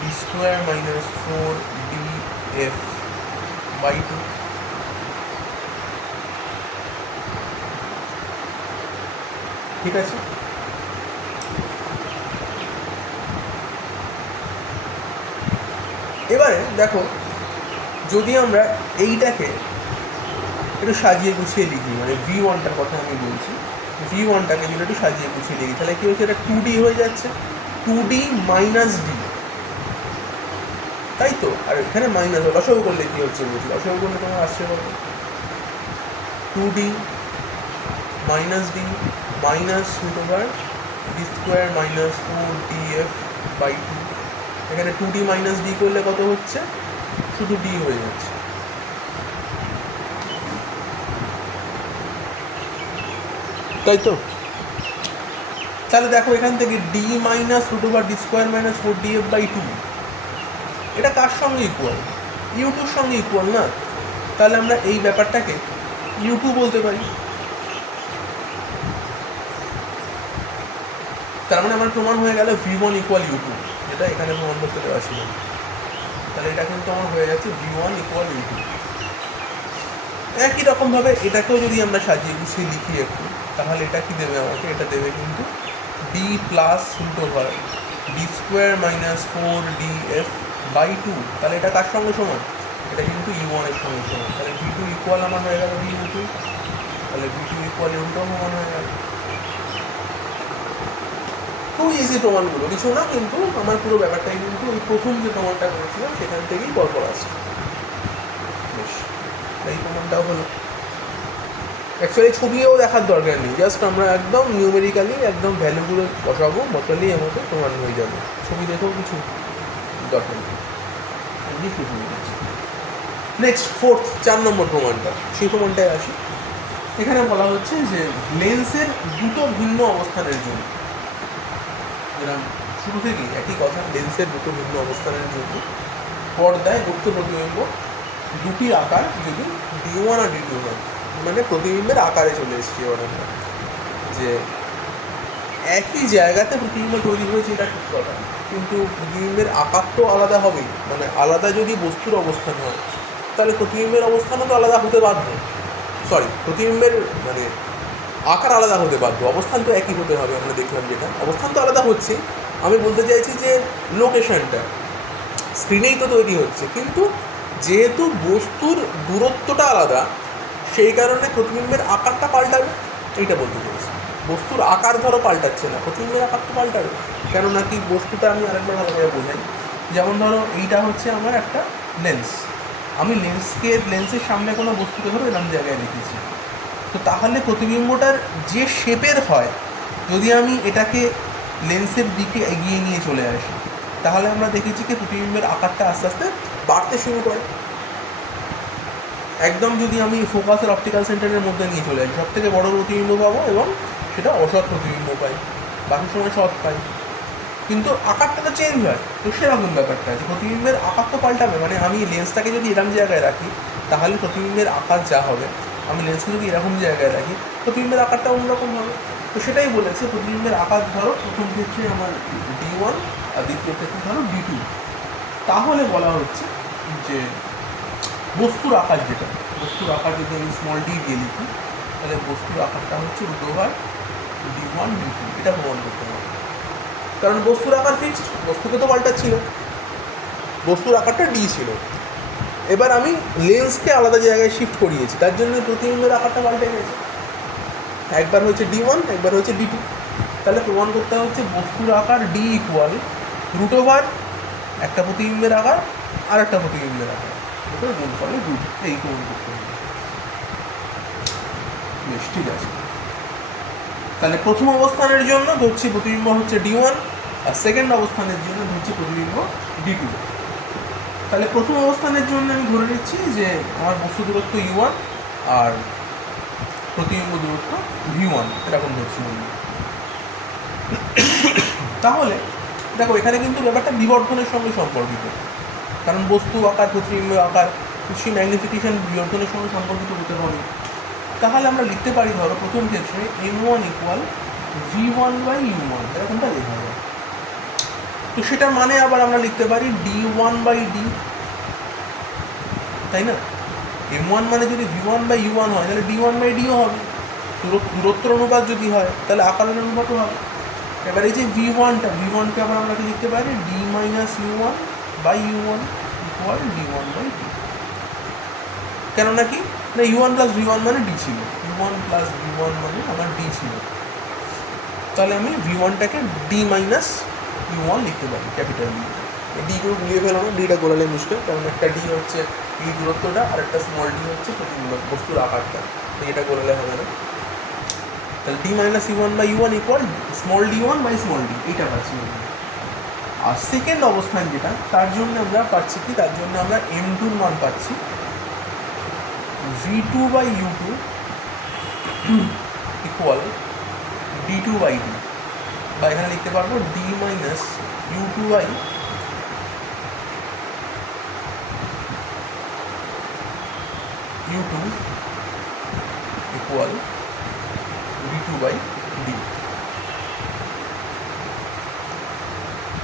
D square minus 4df by 2। ঠিক আছে, এবারে দেখো, যদি আমরা এইটাকে একটু সাজিয়ে গুছিয়ে লিখি, মানে V1টার কথা আমি বলছি, V1টাকে যদি একটু সাজিয়ে গুছিয়ে লিখি, তাহলে কী হচ্ছে, এটা 2D হয়ে যাচ্ছে, 2D মাইনাস ডি, তাই তো। আর এখানে মাইনাস লসাগু করলে কী হচ্ছে বলছি, লসাগু করলে তোমার আসছে কত, 2D minus D minus √d² minus 4df/2। এখানে 2D মাইনাস ডি করলে কত হচ্ছে, শুধু ডি হয়ে যাচ্ছে, তাই তো। তাহলে দেখো এখান থেকে D minus √d² minus 4df/2, এটা কার সঙ্গে ইকুয়াল, U2-র সঙ্গে ইকুয়াল না। তাহলে আমরা এই ব্যাপারটাকে U2 বলতে পারি। তার মানে আমার প্রমাণ হয়ে গেল V1 ইকুয়াল U2, যেটা এখানে প্রমাণ করতে দেওয়া ছিল। তাহলে এটা কিন্তু আমার হয়ে যাচ্ছে V1 ইকুয়াল U2। একই রকমভাবে এটাকেও যদি আমরা সাজিয়ে গুছিয়ে লিখি একটু, তাহলে এটা কি দেবে আমাকে, এটা দেবে কিন্তু d plus √d² minus 4df/2। তাহলে এটা কার সঙ্গে সমান, এটা কিন্তু U1 এর সঙ্গে সমান। তাহলে V2 ইকুয়াল আমার হয়ে গেল U2, তাহলে V2 ইকুয়াল U2 সমান হয়ে গেল। খুব ইজি প্রমাণগুলো, কিছু না, কিন্তু আমার পুরো ব্যাপারটাই কিন্তু ওই প্রথম যে প্রমাণটা করেছিলাম সেখান থেকেই পরপর আসছে। বেশ, এই প্রমাণটাও হলো। অ্যাকচুয়ালি ছবিও দেখার দরকার নেই, জাস্ট আমরা একদম নিউমেরিক্যালি একদম ভ্যালুগুলো বসাবো, বসালেই আমাদের প্রমাণ হয়ে যাবে, ছবি দেখেও কিছু দরকার নেই, এমনি শুরু হয়ে গেছে। নেক্সট 4 নম্বর প্রমাণটা, সেই প্রমাণটায় আসি। এখানে বলা হচ্ছে যে লেন্সের দুটো ভিন্ন অবস্থানের জন্য, যেরকম শুরু থেকেই একই কথা, লেন্সের দুটো ভিন্ন অবস্থানের জন্য পর্দায় মুক্ত প্রতিবিম্ব দুটি আকার যদি D1 আর D2 হয়, মানে প্রতিবিম্বের আকারে চলে এসেছি এবার আমরা, যে একই জায়গাতে প্রতিবিম্ব তৈরি হয়েছে এটা ঠিক কথা, কিন্তু প্রতিবিম্বের আকার তো আলাদা হবেই। মানে আলাদা যদি বস্তুর অবস্থান হয়, তাহলে প্রতিবিম্বের অবস্থানও তো আলাদা হতে বাধ্য, প্রতিবিম্বের মানে আকার আলাদা হতে বাধ্য, অবস্থান তো একই হতে হবে। আমরা দেখলাম যেটা অবস্থান তো আলাদা হচ্ছে, আমি বলতে চাইছি যে লোকেশনটা স্ক্রিনেই তো তৈরি হচ্ছে, কিন্তু যেহেতু বস্তুর দূরত্বটা আলাদা, সেই কারণে প্রতিবিম্বের আকারটা পাল্টাবে, এইটা বলতে চাইছি। বস্তুর আকার ধরো পাল্টাচ্ছে না, প্রতিবিম্বের আকার তো পাল্টাবে, কেননা কি বস্তুটা আমি আরেকবার ভালো করে বোঝাই। যেমন ধরো এইটা হচ্ছে আমার একটা লেন্স, আমি লেন্সের সামনে কোনো বস্তুকে ধরো এরকম জায়গায় রেখেছি, তো তাহলে প্রতিবিম্বটার যে শেপের হয়, যদি আমি এটাকে লেন্সের দিকে এগিয়ে নিয়ে চলে আসি, তাহলে আমরা দেখেছি কি প্রতিবিম্বের আকারটা আস্তে আস্তে বাড়তে শুরু করে। একদম যদি আমি ফোকাসের অপটিক্যাল সেন্টারের মধ্যে নিয়ে চলে আসি, সব থেকে বড় প্রতিবিম্ব পাবো এবং সেটা অসৎ প্রতিবিম্ব পাই, বাকি সময় সৎ পাই, কিন্তু আকারটা তো চেঞ্জ হয়। তো সেরকম ব্যাপারটা আছে, প্রতিবিম্বের আকার তো পাল্টাবে। মানে আমি লেন্সটাকে যদি এরকম জায়গায় রাখি, তাহলে প্রতিবিম্বের আকার যা হবে, আমি লেন্সকে যদি এরকম জায়গায় রাখি, প্রতিবিম্বের আকারটা অন্যরকম হবে। তো সেটাই বলেছে, প্রতিবিম্বের আকার ধরো প্রথম ক্ষেত্রে আমার D1 আর দ্বিতীয় ক্ষেত্রে ধরো D2, তাহলে বলা হচ্ছে যে বস্তুর আকার যেটা, বস্তুর আকার যদি আমি স্মল d দিয়ে লিখি, তাহলে বস্তুর আকারটা হচ্ছে D1 D2, এটা প্রমাণ করতে হবে। কারণ বস্তুর আকার ফিক্সড, বস্তুকে তো পাল্টাচ্ছিল, বস্তুর আকারটা D ছিল, এবার আমি লেন্সকে আলাদা জায়গায় শিফট করিয়েছি, তার জন্য প্রতিবিম্বের আকারটা পাল্টে গেছে, একবার হচ্ছে D1, একবার হচ্ছে D2। তাহলে প্রমাণ করতে হচ্ছে বস্তুর আকার D ইকুয়াল √ একটা প্রতিবিম্বের আকার আর একটা প্রতিবিম্বের আকার, এটা গুণ করলে √, এই প্রমাণ করতে হবে। বেশ, ঠিক আছে। তাহলে প্রথম অবস্থানের জন্য ধরছি প্রতিবিম্ব হচ্ছে D1, আর সেকেন্ড অবস্থানের জন্য ধরছি প্রতিবিম্ব D2। তাহলে প্রথম অবস্থানের জন্য আমি ধরে নিচ্ছি যে আমার বস্তু দূরত্ব U1 আর প্রতিবিম্ব দূরত্ব V1, এরকম ধরছি বলি। তাহলে দেখো এখানে কিন্তু ব্যাপারটা বিবর্ধনের সঙ্গে সম্পর্কিত, কারণ বস্তু আকার প্রতিবিম্ব আকার সেই ম্যাগনিফিকেশন বিবর্ধনের সঙ্গে সম্পর্কিত হতে হবে। তাহলে আমরা লিখতে পারি ধরো প্রথম ক্ষেত্রে M1 ইকুয়াল V1/U1, এরকমটা লেখা যায়। তো সেটার মানে আবার আমরা লিখতে পারি D1/D, তাই না? M1 মানে যদি V1/U1 হয়, তাহলে D1/Dও হবে। দূরত্বের অনুপাত যদি হয়, তাহলে আকারের অনুপাতও হবে। এবার এই যে V1কে আবার আমরা কি লিখতে পারি D-U1/U1, equal d1 by d। কেননা কি না u1 প্লাস v1 মানে d ছিল, u1 প্লাস v1 মানে আমার d ছিল, তাহলে আমি v1টাকে d মাইনাস u1 লিখতে পারি ক্যাপিটাল ডি। ডি করে গুলিয়ে ফেলো না, ডিটা গোলালে মুশকিল, কারণ একটা ডি হচ্ছে এই দূরত্বটা আর একটা স্মল ডি হচ্ছে বস্তুর আকারটা, এটা গোলালে হবে না। তাহলে D minus u1 by u1 equal small d1 by small D, এইটা পাচ্ছি। আর সেকেন্ড অবস্থান যেটা, তার জন্য আমরা পাচ্ছি কি, তার জন্য আমরা m2 মান পাচ্ছি v2 by u2 equal d2 by d, বা এখানে লিখতে পারবো d minus u2 by u2 equal d2 by d।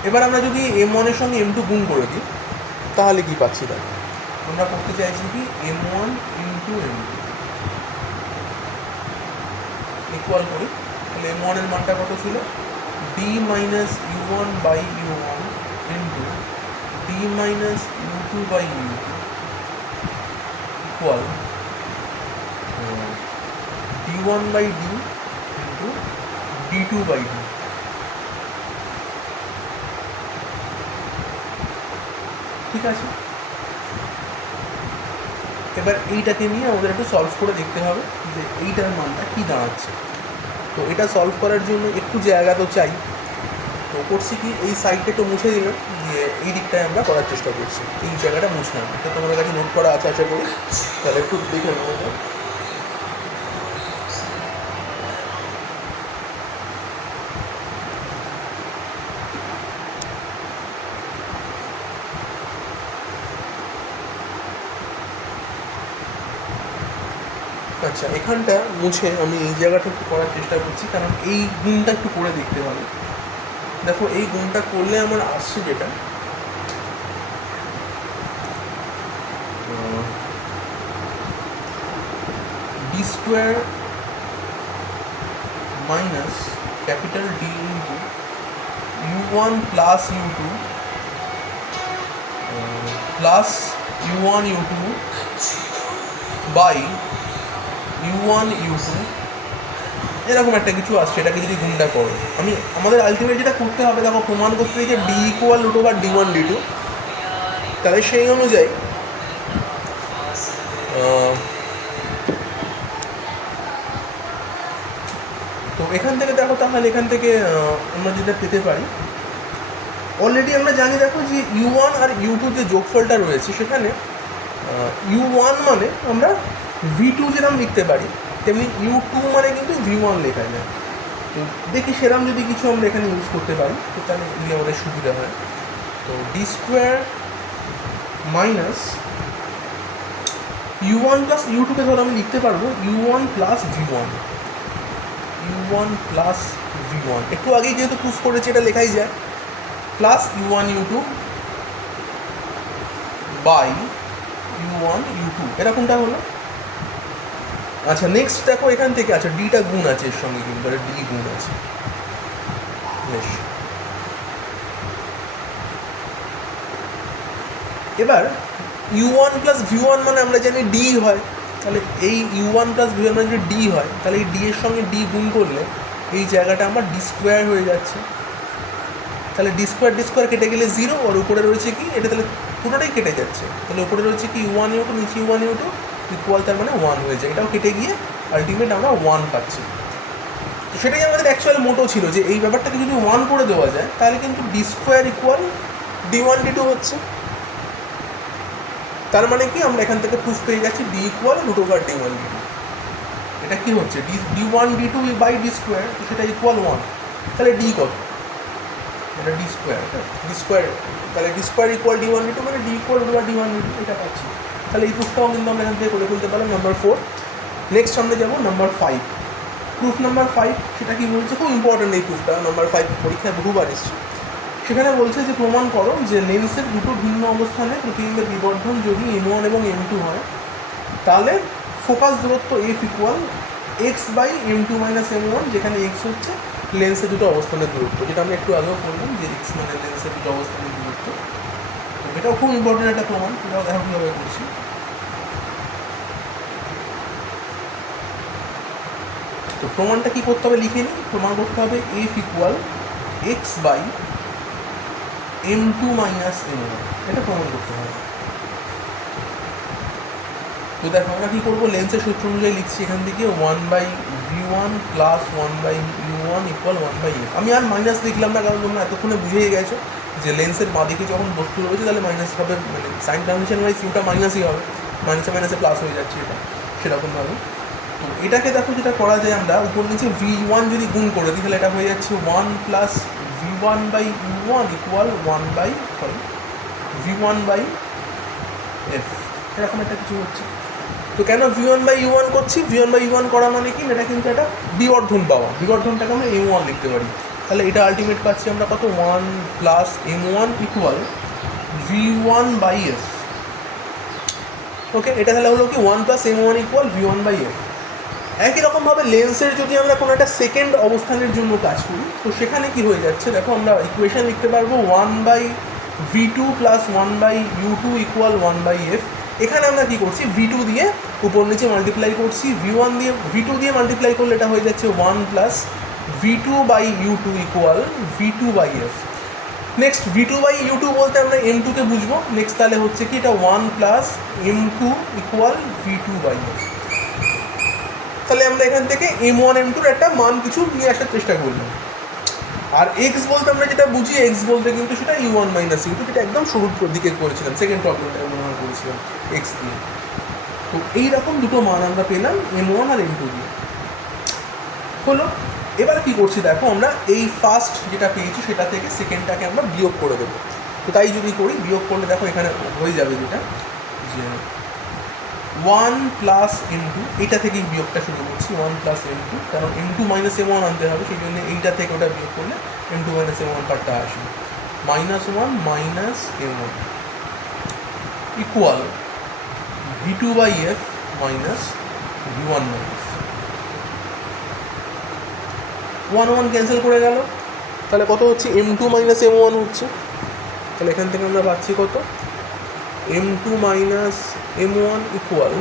এবার আমরা যদি m1 এর সঙ্গে m2 গুণ করে দিই তাহলে কি পাচ্ছি, তাই আমরা করতে চাইছি কি m1 ইন্টু m2 ইকুয়াল করি, তাহলে m1 এর মানটা কত ছিল, d minus u1 by u1 into d minus u2 by u2 equal d1 by d into d2 by d। ঠিক আছে, এবার এইটাকে নিয়ে আমাদের একটু সলভ করে দেখতে হবে যে এইটার মানটা কী দাঁড়াচ্ছে। তো এটা সলভ করার জন্য একটু জায়গা তো চাই, তো করছি কি এই সাইডটা একটু মুছে দিলাম, দিয়ে এই দিকটায় আমরা করার চেষ্টা করছি, এই জায়গাটা মুছলাম। এটা তোমাদের কাছে নোট করা আছে আশা করি, তাহলে একটু দেখে নেবো। আচ্ছা, এখানটা মুছে আমি এই জায়গাটা একটু করার চেষ্টা করছি, কারণ এই গুণটা একটু করে দেখতে হবে। দেখো এই গুণটা করলে আমার আসছে যেটা, D square minus capital D into u1 plus u2 plus u1 u2 by u1 u2, এরকম একটা কিছু আসছে। এটাকে যদি গুণটা করো, আমাদের আলটিমেট যেটা করতে হবে, দেখো প্রমাণ করতে যে D equal root over d1 d2, তাহলে সেই অনুযায়ী তো এখান থেকে দেখো, তাহলে এখান থেকে আমরা যেটা পেতে পারি, অলরেডি আমরা জানি দেখো যে u1 আর u2 যে যোগফলটা রয়েছে সেখানে u1 মানে আমরা v2 যেরকম লিখতে পারি, তেমনি u2 মানে কিন্তু v1 লেখা যায়। তো দেখি সেরকম যদি কিছু আমরা এখানে ইউজ করতে পারি তো তাহলে আমাদের সুবিধা হয়। তো d square minus u1 plus u2কে ধরো আমি লিখতে পারবো u1 plus v1, u1 plus v1, একটু আগেই যেহেতু প্রুফ করেছি এটা লেখাই যায়, plus u1 u2 by u1 u2, এরকমটা হলো। আচ্ছা, নেক্সট দেখো এখান থেকে, আচ্ছা ডিটা গুণ আছে এর সঙ্গে, কিন্তু ডি গুণ আছে, বেশ। এবার u1 প্লাস v1 মানে আমরা জানি ডি হয়, তাহলে এই u1 প্লাস v1 মানে যদি ডি হয়, তাহলে এই ডি এর সঙ্গে ডি গুণ করলে এই জায়গাটা আমার ডি স্কোয়ার হয়ে যাচ্ছে। তাহলে ডি স্কোয়ার কেটে গেলে 0, আর উপরে রয়েছে কি, এটা তাহলে পুরোটাই কেটে যাচ্ছে, তাহলে উপরে রয়েছে কি u1 u2, নিচে u1 u2 ইকুয়াল, তার মানে 1 হয়ে যায়। এটাও কেটে গিয়ে আলটিমেট আমরা 1 পাচ্ছি। তো সেটাই আমাদের অ্যাকচুয়াল মোটো ছিল যে এই ব্যাপারটাকে যদি 1 করে দেওয়া যায় তাহলে কিন্তু D square equal d1 d2 হচ্ছে। তার মানে কি আমরা এখান থেকে প্রুফ পেয়ে যাচ্ছি D equal root over d1 d2। এটা কি হচ্ছে d1 d2 by D square, তো সেটা ইকুয়াল 1। তাহলে ডি কত, এটা ডি স্কোয়ার, তাহলে D square equal d1 d2 মানে D equal root over d1 d2, এটা পাচ্ছি। তাহলে এই প্রুফটাও কিন্তু আমরা এখান থেকে করে ফেলতে পারলাম, নাম্বার 4। নেক্সট আমরা যাবো নাম্বার 5। প্রুফ নাম্বার 5, সেটা কি বলছে, খুব ইম্পর্টেন্ট এই প্রুফটা, নাম্বার 5 পরীক্ষায় বহুবার এসছে। সেখানে বলছে যে প্রমাণ করো যে লেন্সের দুটো ভিন্ন অবস্থানে প্রতিবিম্বের বিবর্ধন যদি m1 এবং m2 হয়, তাহলে ফোকাস দূরত্ব f equal x by m2 minus m1, যেখানে x হচ্ছে লেন্সের দুটো অবস্থানের দূরত্ব, যেটা আমরা একটু আগেও বললাম যে x মানে লেন্সের দুটো অবস্থানের দূরত্ব। তো এটাও খুব ইম্পর্টেন্ট একটা প্রমাণ, এটাও দেখো কীভাবে করছি। তো প্রমাণটা কী করতে হবে লিখে নিই। প্রমাণ করতে হবে F equal X by m2 minus m1, এটা প্রমাণ করতে হবে। তো দেখো আমরা কী করবো, লেন্সের সূত্র অনুযায়ী লিখছি এখান থেকে 1/v1 plus 1/u1 equal 1/f। আমি আর মাইনাস লিখলাম না, কারণ তোমরা এতক্ষণে বুঝেই গেছো যে লেন্সের বাঁদিকে যখন বস্তু রয়েছে তাহলে মাইনাস হবে, মানে সাইন কনভেনশন ওয়াইজ ইউটা মাইনাসই হবে, মাইনাসে মাইনাসে প্লাস হয়ে যাচ্ছে এটা সেরকমভাবে। তো এটাকে দেখো যেটা করা যায়, আমরা উপর নিচে v1 যদি গুণ করে দিই তাহলে এটা হয়ে যাচ্ছে 1 প্লাস v1/u1 ইকুয়াল v1/f, এরকম একটা কিছু হচ্ছে। তো কেন v1/u1 করছি? v1/u1 করা মানে কি, এটা কিন্তু একটা বিবর্ধন পাওয়া, বিবর্ধনটাকে আমরা m1 লিখতে পারি। তাহলে এটা আলটিমেট পাচ্ছি আমরা কত, 1 প্লাস m1 ইকুয়াল v1/f। ওকে, এটা তাহলে হলো কি 1 প্লাস m1 ইকুয়াল v1/f। একই রকমভাবে লেন্সের যদি আমরা কোনো একটা সেকেন্ড অবস্থানের জন্য কাজ করি, তো সেখানে কি হয়ে যাচ্ছে দেখো, আমরা ইকুয়েশন লিখতে পারবো 1/v2 plus 1/u2 equal 1/f। এখানে আমরা কী করছি, v2 দিয়ে উপর নিচে মাল্টিপ্লাই করছি, v2 দিয়ে মাল্টিপ্লাই করলে এটা হয়ে যাচ্ছে 1 plus v2/u2 equal v2/f। Next v2/u2 বলতে আমরা m2কে বুঝবো। নেক্সট তাহলে হচ্ছে কি, এটা 1 প্লাস m2 ইকুয়াল v2/f। তাহলে আমরা এখান থেকে m1 m2 একটা মান কিছু নিয়ে আসার চেষ্টা করলাম। আর এক্স বলতে আমরা যেটা বুঝি, এক্স বলতে কিন্তু সেটা u1 মাইনাস u2, যেটা একদম শুরুর দিকে করেছিলাম, সেকেন্ড প্রবলেমটা মনে করেছিলাম এক্স দিয়ে। তো এইরকম দুটো মান আমরা পেলাম m1 আর m2 দিয়ে। হলো, এবার কি করছি দেখো, আমরা এই ফার্স্ট যেটা পেয়েছি সেটা থেকে সেকেন্ডটাকে আমরা বিয়োগ করে দেবো। তো তাই যদি করি, বিয়োগ করলে দেখো এখানে হয়ে যাবে যেটা, যে 1 প্লাস m2, এইটা থেকেই বিয়োগটা শুরু করছি, 1 প্লাস m2, কারণ m2 মাইনাস m1 আনতে হবে, সেই জন্য এইটা থেকে ওটা বিয়োগ করলে m2 মাইনাস m1 পার্টটা আসবে, -1 minus m1 equal v2/f minus v1/f। 1 cancel করে গেল, তাহলে কত হচ্ছে, m2 মাইনাস m1 হচ্ছে। তাহলে এখান থেকে আমরা পাচ্ছি কত, m2 মাইনাস m1 ইকুয়াল,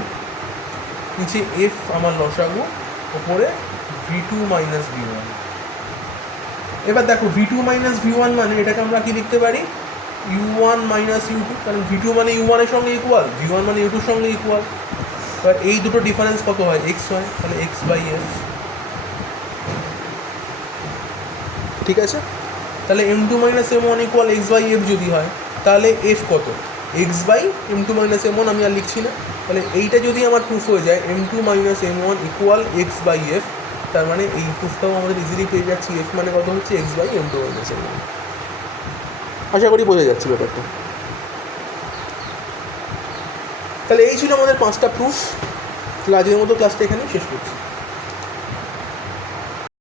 নিচে f আমার লসাগু, ওপরে v2 মাইনাস v1। এবার দেখো v2 মাইনাস v1 মানে এটাকে আমরা কি লিখতে পারি, u1 মাইনাস u2, কারণ v2 মানে u1 এর সঙ্গে ইকুয়াল, v1 মানে u2 এর সঙ্গে ইকুয়াল। এবার এই দুটো ডিফারেন্স কত হয়, x হয়, তাহলে x/f। ঠিক আছে, তাহলে m2 minus m1 equal x/f যদি হয়, তাহলে f কত, x/m2 মাইনাস m1, আমি আর লিখছি না। তাহলে এইটা যদি আমার প্রুফ হয়ে যায় m2 minus m1 equal x/f, তার মানে এই প্রুফটাও আমাদের ইজিলি পেয়ে যাচ্ছি, f মানে কত হচ্ছে, x/m2 মাইনাস m1। আশা করি বোঝা যাচ্ছে ব্যাপারটা। তাহলে এই ছিল আমাদের 5টা প্রুফ। আজকের মতো ক্লাসটা এখানে শেষ করছি।